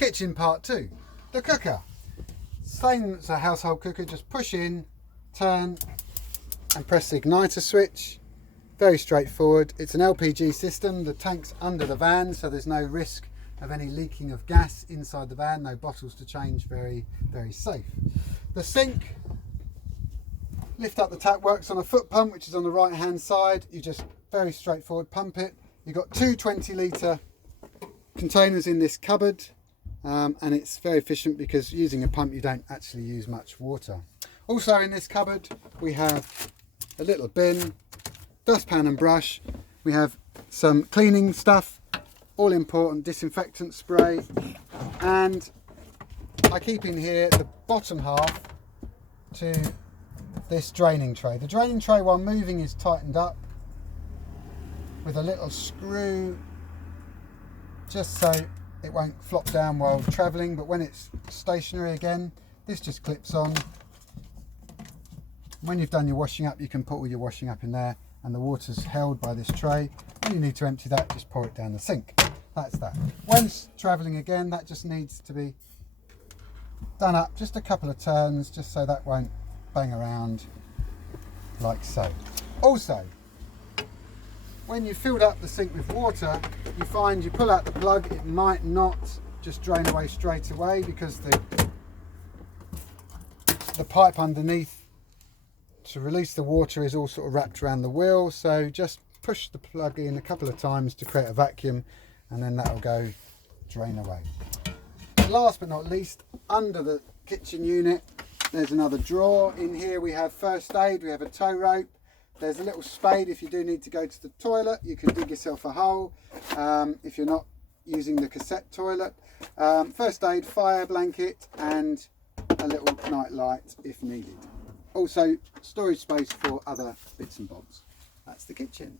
Kitchen part 2. The cooker. Same as a household cooker, just push in, turn and press the igniter switch. Very straightforward. It's an LPG system. The tank's under the van, so there's no risk of any leaking of gas inside the van. No bottles to change. Very, very safe. The sink, lift up the tap, works on a foot pump, which is on the right hand side. You just very straightforward pump it. You've got two 20-litre containers in this cupboard, and it's very efficient because using a pump you don't actually use much water. Also in this cupboard we have a little bin, dustpan and brush. We have some cleaning stuff, all important disinfectant spray, and I keep in here the bottom half to this draining tray. The draining tray while moving is tightened up with a little screw just so it won't flop down while travelling, but when it's stationary again, this just clips on. When you've done your washing up, you can put all your washing up in there, and the water's held by this tray. When you need to empty that, just pour it down the sink. That's that. When travelling again, that just needs to be done up just a couple of turns, just so that won't bang around like so. Also, when you've filled up the sink with water, you find you pull out the plug, it might not just drain away straight away because the pipe underneath to release the water is all sort of wrapped around the wheel. So just push the plug in a couple of times to create a vacuum, and then that'll go drain away. Last but not least, under the kitchen unit there's another drawer. In here we have first aid, we have a tow rope. There's a little spade if you do need to go to the toilet. You can dig yourself a hole if you're not using the cassette toilet. First aid, fire blanket, and a little night light if needed. Also storage space for other bits and bobs. That's the kitchen.